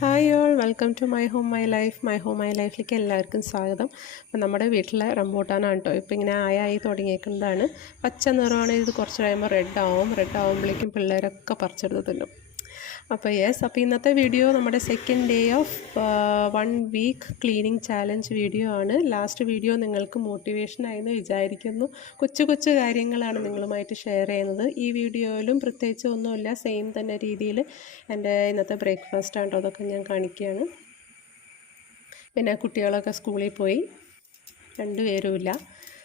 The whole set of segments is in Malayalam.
Hi all, welcome to my home my life. My home my ലൈഫിലേക്ക് എല്ലാവർക്കും സ്വാഗതം. അപ്പം നമ്മുടെ വീട്ടിലെ റംബൂട്ടാനാണ് കേട്ടോ. ഇപ്പോൾ ഇങ്ങനെ ആയി തുടങ്ങിയേക്കുന്നതാണ്. പച്ച നിറമാണെങ്കിൽ ഇത് കുറച്ച് കഴിയുമ്പോൾ റെഡ് ആവുമ്പോഴേക്കും പിള്ളേരൊക്കെ പറിച്ചെടുത്ത് തിന്നും. അപ്പോൾ അപ്പോൾ ഇന്നത്തെ വീഡിയോ നമ്മുടെ second day of 1 week cleaning challenge video ആണ്. ലാസ്റ്റ് വീഡിയോ നിങ്ങൾക്ക് മോട്ടിവേഷനായെന്ന് വിചാരിക്കുന്നു. കൊച്ചു കൊച്ചു കാര്യങ്ങളാണ് നിങ്ങളുമായിട്ട് ഷെയർ ചെയ്യുന്നത്. ഈ വീഡിയോയിലും പ്രത്യേകിച്ച് ഒന്നുമില്ല, സെയിം തന്നെ രീതിയിൽ എൻ്റെ ഇന്നത്തെ ബ്രേക്ക്ഫാസ്റ്റ് ആണ് അതൊക്കെ ഞാൻ കാണിക്കുകയാണ്. പിന്നെ കുട്ടികളൊക്കെ സ്കൂളിൽ പോയി, രണ്ടുപേരുമില്ല,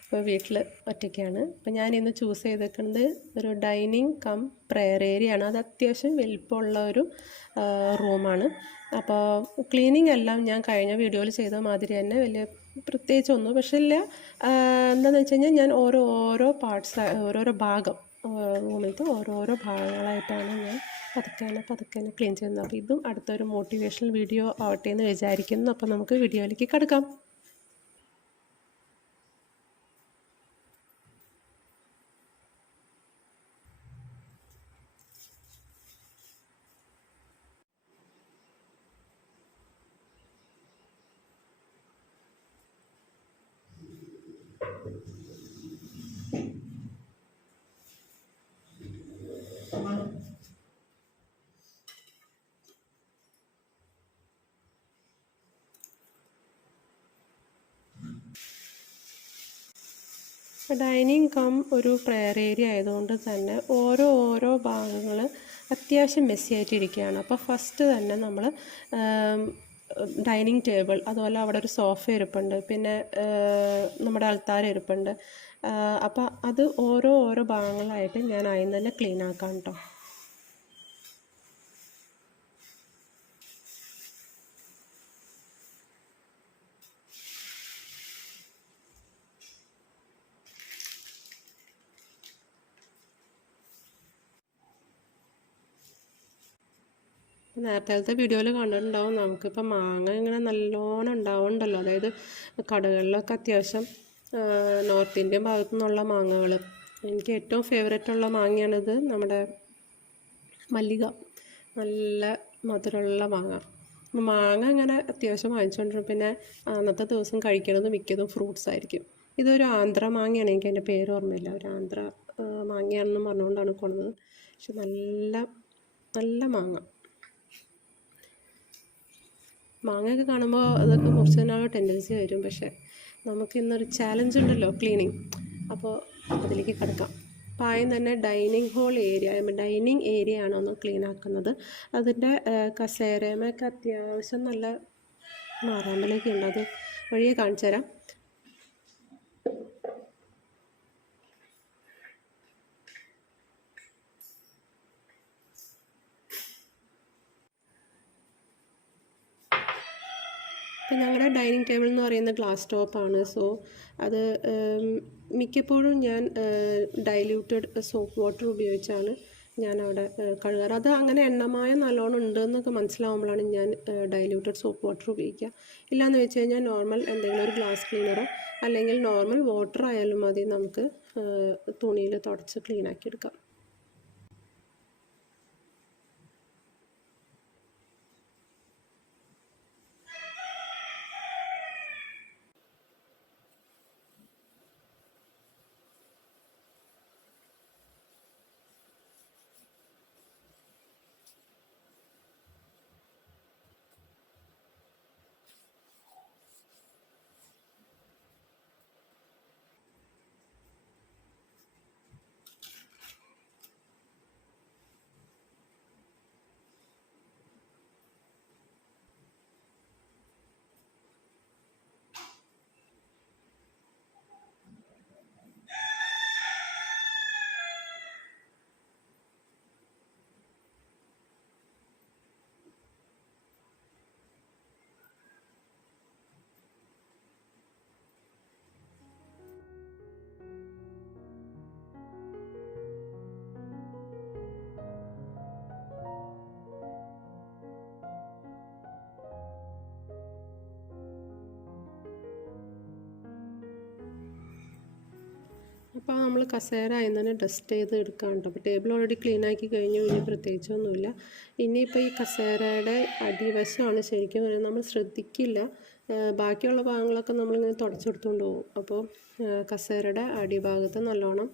അപ്പോൾ വീട്ടിൽ ഒറ്റയ്ക്കാണ്. അപ്പോൾ ഞാനിന്ന് ചൂസ് ചെയ്തേക്കുന്നത് ഒരു ഡൈനിങ് കം പ്രെയർ ഏരിയ ആണ്. അത് അത്യാവശ്യം വലിപ്പമുള്ള ഒരു റൂമാണ്. അപ്പോൾ ക്ലീനിങ് എല്ലാം ഞാൻ കഴിഞ്ഞ വീഡിയോയിൽ ചെയ്ത മാതിരി തന്നെ വലിയ പ്രത്യേകിച്ചൊന്നും പക്ഷേ ഇല്ല. എന്താണെന്ന് വെച്ച് കഴിഞ്ഞാൽ ഞാൻ ഓരോ പാർട്സ്, ഓരോരോ ഭാഗം, റൂമിലത്തെ ഓരോരോ ഭാഗങ്ങളായിട്ടാണ് ഞാൻ പതുക്കെ ക്ലീൻ ചെയ്യുന്നത്. അപ്പോൾ ഇതും അടുത്തൊരു മോട്ടിവേഷണൽ വീഡിയോ ആവട്ടെ എന്ന് വിചാരിക്കുന്നു. അപ്പോൾ നമുക്ക് വീഡിയോയിലേക്ക് കടക്കാം. ഡൈനിങ് കം ഒരു പ്രെയർ ഏരിയ ആയതുകൊണ്ട് തന്നെ ഓരോ ഭാഗങ്ങൾ അത്യാവശ്യം മെസ്സി ആയിട്ടിരിക്കുകയാണ്. അപ്പോൾ ഫസ്റ്റ് തന്നെ നമ്മൾ ഡൈനിങ് ടേബിൾ, അതുപോലെ അവിടെ ഒരു സോഫ ഇരിപ്പുണ്ട്, പിന്നെ നമ്മുടെ അൾത്താര ഇരിപ്പുണ്ട്. അപ്പോൾ അത് ഓരോ ഭാഗങ്ങളായിട്ട് ഞാൻ അതിൽ തന്നെ ക്ലീൻ ആക്കാം കേട്ടോ. നേരത്തെ വീഡിയോയിൽ കണ്ടിട്ടുണ്ടാവും, നമുക്കിപ്പോൾ മാങ്ങ ഇങ്ങനെ നല്ലോണം ഉണ്ടാവുന്നുണ്ടല്ലോ. അതായത് കടകളിലൊക്കെ അത്യാവശ്യം നോർത്ത് ഇന്ത്യൻ ഭാഗത്തു നിന്നുള്ള മാങ്ങകൾ. എനിക്ക് ഏറ്റവും ഫേവറേറ്റുള്ള മാങ്ങയാണിത്, നമ്മുടെ മല്ലിക, നല്ല മധുരമുള്ള മാങ്ങ. മാങ്ങ ഇങ്ങനെ അത്യാവശ്യം വാങ്ങിച്ചുകൊണ്ടിരും. പിന്നെ അന്നത്തെ ദിവസം കഴിക്കുന്നത് മിക്കതും ഫ്രൂട്ട്സ് ആയിരിക്കും. ഇതൊരു ആന്ധ്ര മാങ്ങയാണ്, എനിക്ക് അതിൻ്റെ പേര് ഓർമ്മയില്ല. ഒരു ആന്ധ്ര മാങ്ങയാണെന്ന് പറഞ്ഞുകൊണ്ടാണ് കൊണ്ടുവന്നത്. പക്ഷെ നല്ല മാങ്ങയൊക്കെ കാണുമ്പോൾ അതൊക്കെ മുറിച്ച് തിന്നാനുള്ള ടെൻഡൻസി വരും. പക്ഷേ നമുക്കിന്നൊരു ചാലഞ്ച് ഉണ്ടല്ലോ, ക്ലീനിങ്. അപ്പോൾ അതിലേക്ക് കിടക്കാം. അപ്പോൾ ആദ്യം തന്നെ ഡൈനിങ് ഏരിയ ആണ് ഒന്ന് ക്ലീൻ ആക്കുന്നത്. അതിൻ്റെ കസേരമൊക്കെ അത്യാവശ്യം നല്ല മാറാമ്പലൊക്കെ ഉണ്ട്, അത് വഴിയെ കാണിച്ചു തരാം. ഇപ്പം ഞങ്ങളുടെ ഡൈനിങ് ടേബിൾ എന്ന് പറയുന്നത് ഗ്ലാസ് ടോപ്പാണ്. സോ അത് മിക്കപ്പോഴും ഞാൻ ഡൈല്യൂട്ടഡ് സോപ്പ് വാട്ടർ ഉപയോഗിച്ചാണ് ഞാൻ അവിടെ കഴുകാറ്. അത് അങ്ങനെ എണ്ണമയം നല്ലോണം ഉണ്ടെന്നൊക്കെ മനസ്സിലാവുമ്പോഴാണ് ഞാൻ ഡൈല്യൂട്ടഡ് സോപ്പ് വാട്ടർ ഉപയോഗിക്കുക. ഇല്ലയെന്ന് വെച്ച് കഴിഞ്ഞാൽ നോർമൽ എന്തെങ്കിലും ഒരു ഗ്ലാസ് ക്ലീനറോ അല്ലെങ്കിൽ നോർമൽ വാട്ടർ ആയാലും മതി, നമുക്ക് തുണിയിൽ തുടച്ച് ക്ലീനാക്കി എടുക്കാം. അപ്പോൾ നമ്മൾ കസേര അതിൽ തന്നെ ഡസ്റ്റ് ചെയ്ത് എടുക്കാൻ കേട്ടോ. അപ്പോൾ ടേബിൾ ഓൾറെഡി ക്ലീൻ ആക്കി കഴിഞ്ഞു, ഇനി പ്രത്യേകിച്ചൊന്നുമില്ല. ഇനിയിപ്പോൾ ഈ കസേരയുടെ അടിവശമാണ് ശരിക്കും നമ്മൾ ശ്രദ്ധിക്കില്ല, ബാക്കിയുള്ള ഭാഗങ്ങളൊക്കെ നമ്മളിങ്ങനെ തുടച്ചെടുത്തുകൊണ്ട് പോകും. അപ്പോൾ കസേരയുടെ അടിഭാഗത്ത് നല്ലോണം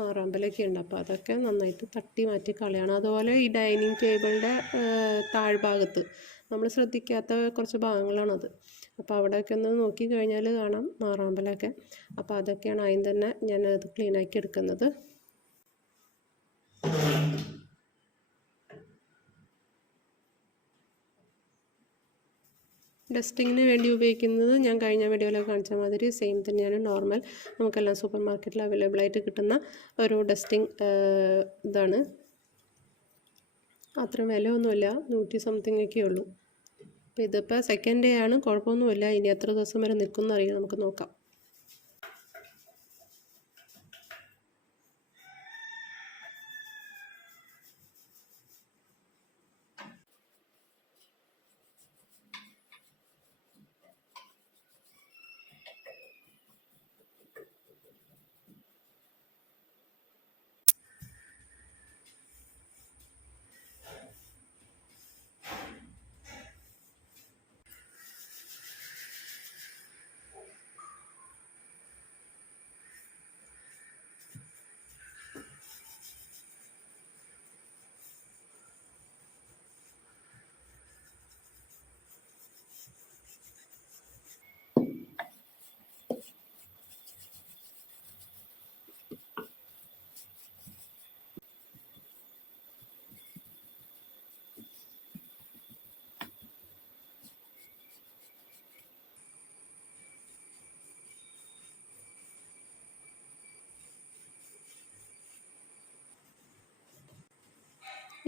മാറാമ്പലൊക്കെ ഉണ്ട്, അപ്പോൾ അതൊക്കെ നന്നായിട്ട് തട്ടി മാറ്റി കളയണം. അതുപോലെ ഈ ഡൈനിങ് ടേബിളിൻ്റെ താഴ്ഭാഗത്ത് നമ്മൾ ശ്രദ്ധിക്കാത്ത കുറച്ച് ഭാഗങ്ങളാണത്. അപ്പോൾ അവിടെയൊക്കെ ഒന്ന് നോക്കി കഴിഞ്ഞാൽ കാണാം മാറാമ്പലൊക്കെ. അപ്പോൾ അതൊക്കെയാണ് ആദ്യം തന്നെ ഞാനത് ക്ലീനാക്കി എടുക്കുന്നത്. ഡസ്റ്റിങ്ങിന് വേണ്ടി ഉപയോഗിക്കുന്നത് ഞാൻ കഴിഞ്ഞ വീഡിയോയിലൊക്കെ കാണിച്ച മാതിരി സെയിം തന്നെയാണ്. നോർമൽ നമുക്കെല്ലാം സൂപ്പർ മാർക്കറ്റിൽ അവൈലബിൾ ആയിട്ട് കിട്ടുന്ന ഒരു ഡസ്റ്റിങ് ഇതാണ്. അത്രയും വിലയൊന്നുമില്ല, 100 സംതിങ് ഒക്കെ ഉള്ളൂ. അപ്പോൾ ഇതിപ്പോൾ സെക്കൻഡ് ഡേ ആണ്, കുഴപ്പമൊന്നുമില്ല. ഇനി എത്ര ദിവസം വരെ നിൽക്കുമെന്ന് അറിയാം, നമുക്ക് നോക്കാം.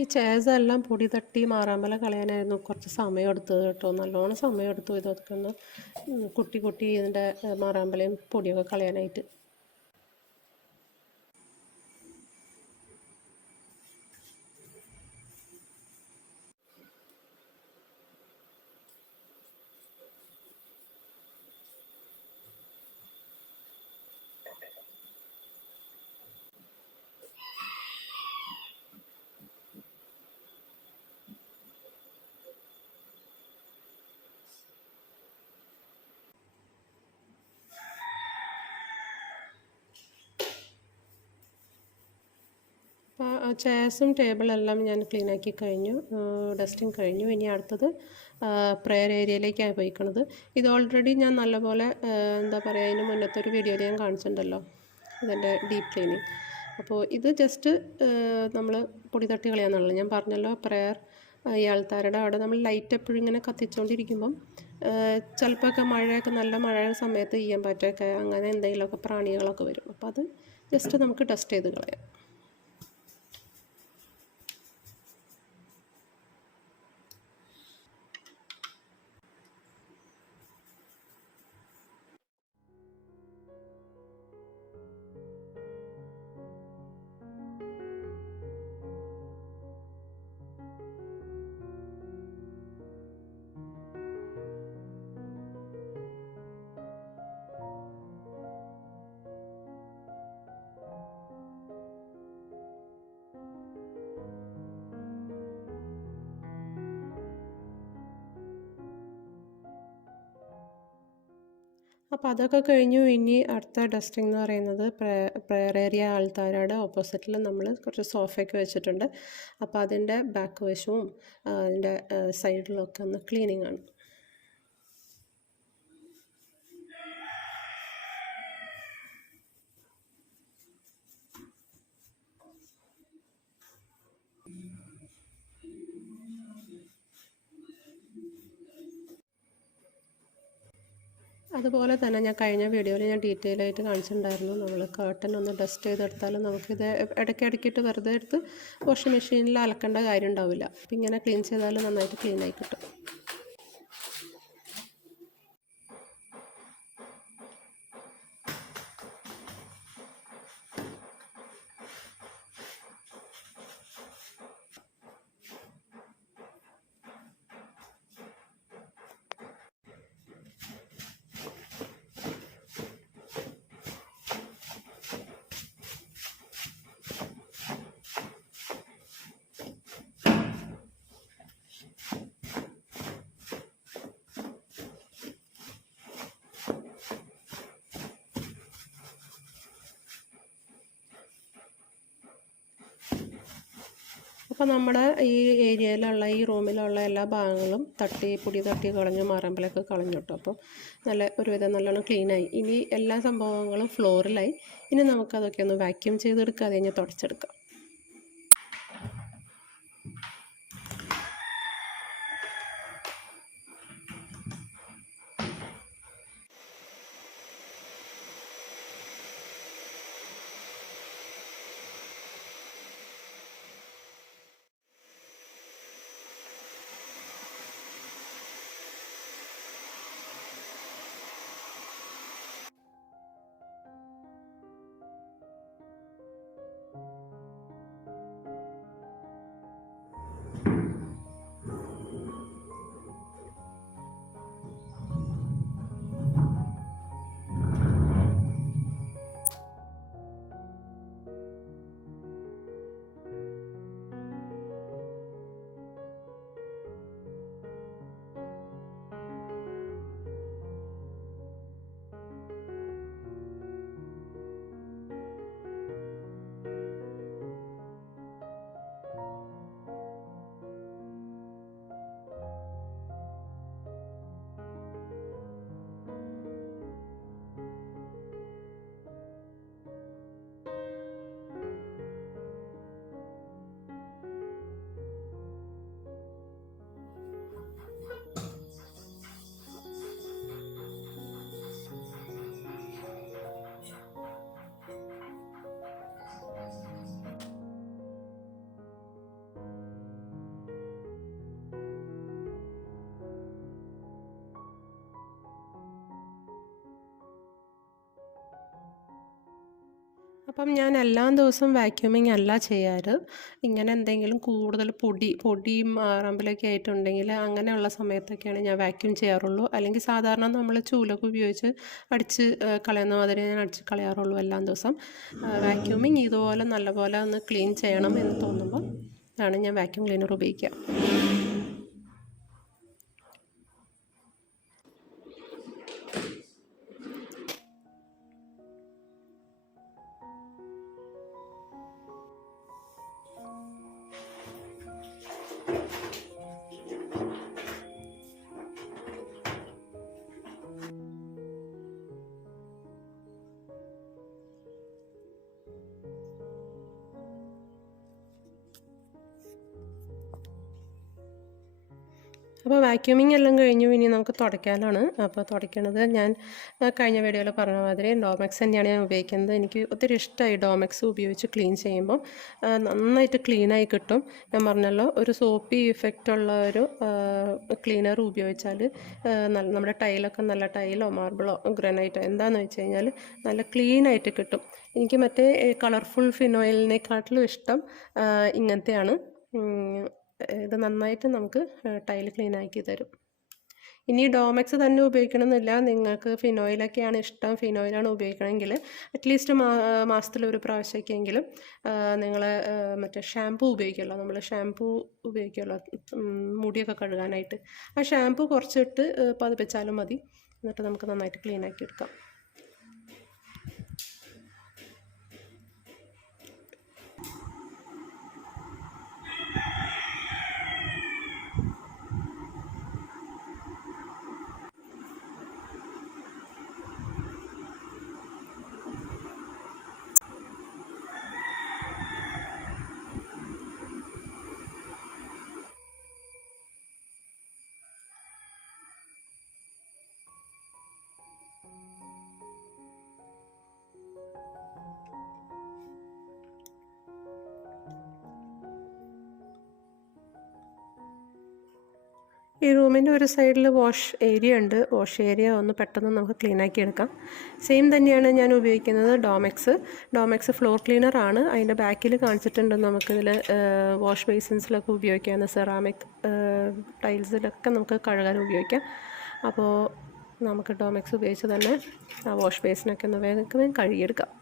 ഈ ചെയർസെല്ലാം പൊടി തട്ടി മാറാമ്പല കളയാനായിരുന്നു കുറച്ച് സമയം എടുത്തത് കേട്ടോ. നല്ലോണം സമയം എടുത്തു ഇതൊക്കെ ഒന്ന് കുട്ടി ഇതിൻ്റെ മാറാമ്പലയും പൊടിയൊക്കെ കളയാനായിട്ട്. അപ്പോൾ ചെയർസും ടേബിളെല്ലാം ഞാൻ ക്ലീനാക്കി കഴിഞ്ഞു, ഡസ്റ്റിങ് കഴിഞ്ഞു. ഇനി അടുത്തത് പ്രെയർ ഏരിയയിലേക്കാണ് പോയിക്കണത്. ഇത് ഓൾറെഡി ഞാൻ നല്ലപോലെ എന്താ പറയുക, അതിന് മുന്നത്തെ ഒരു വീഡിയോയിൽ ഞാൻ കാണിച്ചിട്ടുണ്ടല്ലോ ഇതിൻ്റെ ഡീപ്പ് ക്ലീനിങ്. അപ്പോൾ ഇത് ജസ്റ്റ് നമ്മൾ പൊടി തട്ടി കളയാന്നുള്ളത്. ഞാൻ പറഞ്ഞല്ലോ പ്രെയർ ഈ ആൾക്കാരുടെ അവിടെ നമ്മൾ ലൈറ്റ് എപ്പോഴും ഇങ്ങനെ കത്തിച്ചുകൊണ്ടിരിക്കുമ്പം ചിലപ്പോഴൊക്കെ മഴയൊക്കെ നല്ല മഴയുടെ സമയത്ത് ചെയ്യാൻ പറ്റൊക്കെ അങ്ങനെ എന്തെങ്കിലുമൊക്കെ പ്രാണികളൊക്കെ വരും. അപ്പോൾ അത് ജസ്റ്റ് നമുക്ക് ഡസ്റ്റ് ചെയ്ത് കളയാം. അപ്പോൾ അതൊക്കെ കഴിഞ്ഞു. ഇനി അടുത്ത ഡസ്റ്റിംഗ് എന്ന് പറയുന്നത് പ്രെയർ ഏരിയ ആൾക്കാരുടെ ഓപ്പോസിറ്റിൽ നമ്മൾ കുറച്ച് സോഫയൊക്കെ വെച്ചിട്ടുണ്ട്. അപ്പോൾ അതിൻ്റെ ബാക്ക് വശവും അതിൻ്റെ സൈഡിലൊക്കെ ഒന്ന് ക്ലീനിങ് ആണ്. അതുപോലെ തന്നെ ഞാൻ കഴിഞ്ഞ വീഡിയോയിൽ ഞാൻ ഡീറ്റെയിൽ ആയിട്ട് കാണിച്ചിട്ടുണ്ടായിരുന്നു, നമ്മൾ കർട്ടൻ ഒന്ന് ഡസ്റ്റ് ചെയ്തെടുത്താലും നമുക്കിത് ഇടയ്ക്കിടയ്ക്കിട്ട് വെറുതെ എടുത്ത് വാഷിംഗ് മെഷീനിൽ അലക്കേണ്ട കാര്യം ഉണ്ടാവില്ല. അപ്പം ഇങ്ങനെ ക്ലീൻ ചെയ്താൽ നന്നായിട്ട് ക്ലീൻ ആയി കിട്ടും. അപ്പോൾ നമ്മുടെ ഈ ഏരിയയിലുള്ള ഈ റൂമിലുള്ള എല്ലാ ഭാഗങ്ങളും പൊടി തട്ടി കളഞ്ഞ് മാറാമ്പലൊക്കെ കളഞ്ഞു കേട്ടോ. അപ്പോൾ ഒരുവിധം നല്ലോണം ക്ലീനായി. ഇനി എല്ലാ സംഭവങ്ങളും ഫ്ലോറിലായി. ഇനി നമുക്കതൊക്കെ ഒന്ന് വാക്യൂം ചെയ്തെടുക്കാം, അത് കഴിഞ്ഞ് തുടച്ചെടുക്കാം. അപ്പം ഞാൻ എല്ലാ ദിവസവും വാക്യൂമിങ് അല്ല ചെയ്യാറ്. ഇങ്ങനെ എന്തെങ്കിലും കൂടുതൽ പൊടിയും മാറാമ്പലൊക്കെ ആയിട്ടുണ്ടെങ്കിൽ അങ്ങനെയുള്ള സമയത്തൊക്കെയാണ് ഞാൻ വാക്യൂം ചെയ്യാറുള്ളൂ. അല്ലെങ്കിൽ സാധാരണ നമ്മൾ ചൂലൊക്കെ ഉപയോഗിച്ച് അടിച്ച് കളയുന്ന മാതിരി ഞാൻ അടിച്ച് കളയാറുള്ളൂ എല്ലാ ദിവസം. വാക്യൂമിങ് ഇതുപോലെ നല്ലപോലെ ഒന്ന് ക്ലീൻ ചെയ്യണം എന്ന് തോന്നുമ്പോൾ ആണ് ഞാൻ വാക്യൂം ക്ലീനർ ഉപയോഗിക്കുക. അപ്പോൾ വാക്യൂമിങ് എല്ലാം കഴിഞ്ഞു. ഇനി നമുക്ക് തുടയ്ക്കാനാണ്. അപ്പോൾ തുടയ്ക്കണത് ഞാൻ കഴിഞ്ഞ വീഡിയോയിൽ പറഞ്ഞ മാതിരി ഡോമെക്സ് തന്നെയാണ് ഞാൻ ഉപയോഗിക്കുന്നത്. എനിക്ക് ഒത്തിരി ഇഷ്ടമായി ഡോമെക്സ് ഉപയോഗിച്ച് ക്ലീൻ ചെയ്യുമ്പം നന്നായിട്ട് ക്ലീനായി കിട്ടും. ഞാൻ പറഞ്ഞല്ലോ, ഒരു സോപ്പി ഇഫക്റ്റുള്ള ഒരു ക്ലീനർ ഉപയോഗിച്ചാൽ നമ്മുടെ ടൈലൊക്കെ നല്ല ടൈലോ മാർബിളോ ഗ്രാനൈറ്റോ എന്താണെന്ന് വെച്ച് കഴിഞ്ഞാൽ നല്ല ക്ലീനായിട്ട് കിട്ടും. എനിക്ക് മറ്റേ കളർഫുൾ ഫിനോയിലിനെക്കാട്ടിലും ഇഷ്ടം ഇങ്ങനത്തെയാണ്. ഇത് നന്നായിട്ട് നമുക്ക് ടൈൽ ക്ലീൻ ആക്കി തരും. ഇനി ഡോമെക്സ് തന്നെ ഉപയോഗിക്കണമെന്നില്ല. നിങ്ങൾക്ക് ഫിനോയിലൊക്കെയാണ് ഇഷ്ടം, ഫിനോയിലാണ് ഉപയോഗിക്കണമെങ്കിൽ അറ്റ്ലീസ്റ്റ് മാസത്തിലൊരു പ്രാവശ്യമൊക്കെയെങ്കിലും നിങ്ങൾ മറ്റേ ഷാമ്പൂ ഉപയോഗിക്കുമല്ലോ, നമ്മൾ ഷാമ്പൂ ഉപയോഗിക്കുമല്ലോ മുടിയൊക്കെ കഴുകാനായിട്ട്, ആ ഷാമ്പൂ കുറച്ചിട്ട് പതിപ്പിച്ചാലും മതി. എന്നിട്ട് നമുക്ക് നന്നായിട്ട് ക്ലീൻ ആക്കി എടുക്കാം. ഈ റൂമിൻ്റെ ഒരു സൈഡിൽ വാഷ് ഏരിയ ഉണ്ട്. വാഷ് ഏരിയ ഒന്ന് പെട്ടെന്ന് നമുക്ക് ക്ലീൻ ആക്കി എടുക്കാം. സെയിം തന്നെയാണ് ഞാൻ ഉപയോഗിക്കുന്നത് ഡോമെക്സ് ഫ്ലോർ ക്ലീനറാണ്. അതിൻ്റെ ബാക്കിൽ കാണിച്ചിട്ടുണ്ട് നമുക്കിതിൽ വാഷ് ബേസിൻസിലൊക്കെ ഉപയോഗിക്കാവുന്ന സെറാമിക് ടൈൽസിലൊക്കെ നമുക്ക് കഴുകാൻ ഉപയോഗിക്കാം. അപ്പോൾ നമുക്ക് ഡോമെക്സ് ഉപയോഗിച്ച് തന്നെ ആ വാഷ് ബേസിനൊക്കെ ഒന്ന് വേഗം കഴുകിയെടുക്കാം.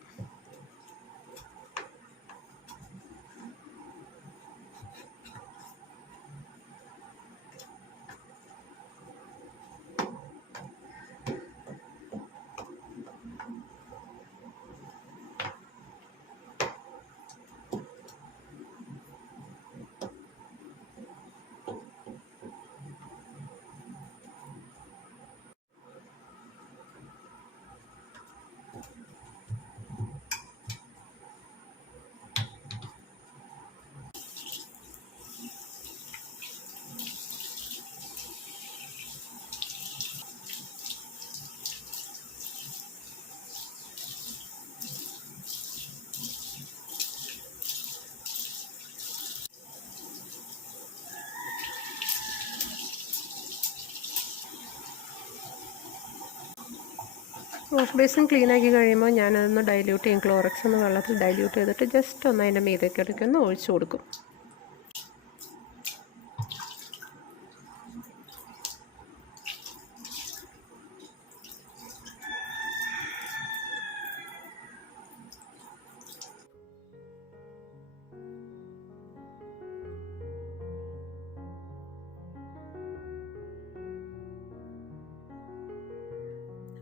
വാഷ് ബേസിൻ ക്ലീൻ ആക്കി കഴിയുമ്പോൾ ഞാനതൊന്ന് ഡൈല്യൂട്ട് ചെയ്യും. ക്ലോറക്സ് ഒന്ന് വെള്ളത്തിൽ ഡൈല്യൂട്ട് ചെയ്തിട്ട് ജസ്റ്റ് ഒന്ന് അതിൻ്റെ മീതേക്ക് ഇടയ്ക്കൊന്ന് ഒഴിച്ചു കൊടുക്കും.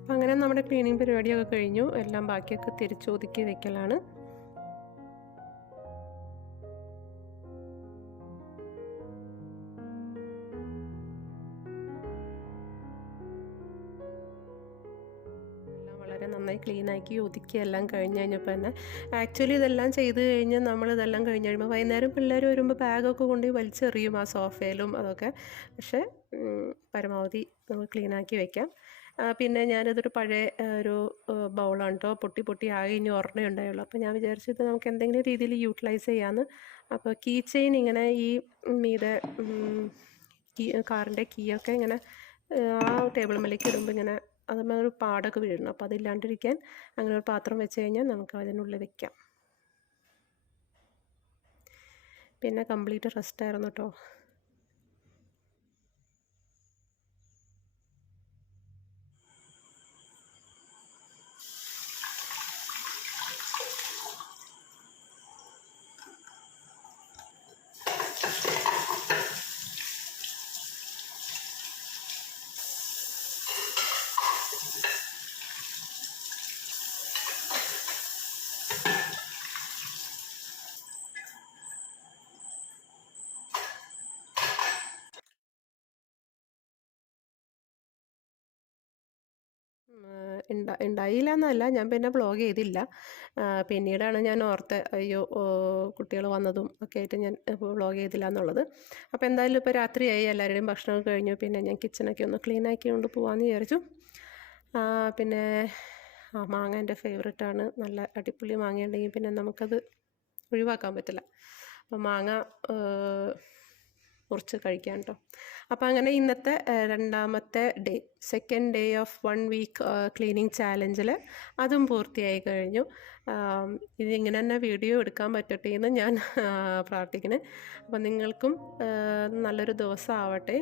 അപ്പം അങ്ങനെ നമ്മുടെ ക്ലീനിങ് പരിപാടിയൊക്കെ കഴിഞ്ഞു. എല്ലാം ബാക്കിയൊക്കെ തിരിച്ചൊതുക്കി വെക്കലാണ്. വളരെ നന്നായി ക്ലീനാക്കി ഒതുക്കി എല്ലാം കഴിഞ്ഞ് കഴിഞ്ഞപ്പോൾ തന്നെ ആക്ച്വലി ഇതെല്ലാം ചെയ്ത് കഴിഞ്ഞ് നമ്മളിതെല്ലാം കഴിഞ്ഞ് കഴിയുമ്പോൾ വൈകുന്നേരം പിള്ളേർ വരുമ്പോൾ ബാഗൊക്കെ കൊണ്ട് വലിച്ചെറിയും ആ സോഫയിലും അതൊക്കെ. പക്ഷേ പരമാവധി നമ്മൾ ക്ലീനാക്കി വെക്കാം. പിന്നെ ഞാനിതൊരു പഴയ ഒരു ബൗളാണ് കേട്ടോ. പൊട്ടി ആകെ ഇനി ഒരെണ്ണേ ഉണ്ടായുള്ളൂ. അപ്പോൾ ഞാൻ വിചാരിച്ചത് നമുക്ക് എന്തെങ്കിലും രീതിയിൽ യൂട്ടിലൈസ് ചെയ്യാമെന്ന്. അപ്പോൾ കീ ചെയിൻ ഇങ്ങനെ ഈ മീതെ കാറിൻ്റെ കീയൊക്കെ ഇങ്ങനെ ആ ടേബിൾ മേലേക്ക് ഇടുമ്പോൾ ഇങ്ങനെ അതുമ്പോൾ ഒരു പാടൊക്കെ വീഴണം. അപ്പോൾ അതില്ലാണ്ടിരിക്കാൻ അങ്ങനെ ഒരു പാത്രം വെച്ച് കഴിഞ്ഞാൽ നമുക്ക് അതിനുള്ളിൽ വെക്കാം. പിന്നെ കംപ്ലീറ്റ് റെസ്റ്റായിരുന്നു കേട്ടോ. ഉണ്ടായില്ല എന്നല്ല, ഞാൻ പിന്നെ വ്ളോഗ് ചെയ്തില്ല. പിന്നീടാണ് ഞാൻ ഓർത്ത് അയ്യോ കുട്ടികൾ വന്നതും ഒക്കെ ആയിട്ട് ഞാൻ വ്ളോഗ് ചെയ്തില്ല എന്നുള്ളത്. അപ്പോൾ എന്തായാലും ഇപ്പോൾ രാത്രിയായി, എല്ലാവരുടെയും ഭക്ഷണമൊക്കെ കഴിഞ്ഞു. പിന്നെ ഞാൻ കിച്ചണൊക്കെ ഒന്ന് ക്ലീൻ ആക്കി കൊണ്ട് പോകാമെന്ന് വിചാരിച്ചു. പിന്നെ മാങ്ങ എൻ്റെ ഫേവറേറ്റാണ്. നല്ല അടിപൊളി മാങ്ങ ഉണ്ടെങ്കിൽ പിന്നെ നമുക്കത് ഒഴിവാക്കാൻ പറ്റില്ല. അപ്പോൾ മാങ്ങ മുറിച്ച് കഴിക്കാം കേട്ടോ. അപ്പോൾ അങ്ങനെ ഇന്നത്തെ രണ്ടാമത്തെ day, second day of 1 week cleaning ചാലഞ്ചിൽ അതും പൂർത്തിയായി കഴിഞ്ഞു. ഇതിങ്ങനെ തന്നെ വീഡിയോ എടുക്കാൻ പറ്റട്ടെ എന്ന് ഞാൻ പ്രാർത്ഥിക്കുന്നു. അപ്പോൾ നിങ്ങൾക്കും നല്ലൊരു ദിവസം ആവട്ടെ.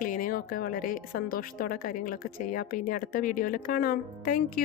ക്ലീനിങ്ങൊക്കെ വളരെ സന്തോഷത്തോടെ കാര്യങ്ങളൊക്കെ ചെയ്യാം. അപ്പോൾ ഇനി അടുത്ത വീഡിയോയിൽ കാണാം. താങ്ക്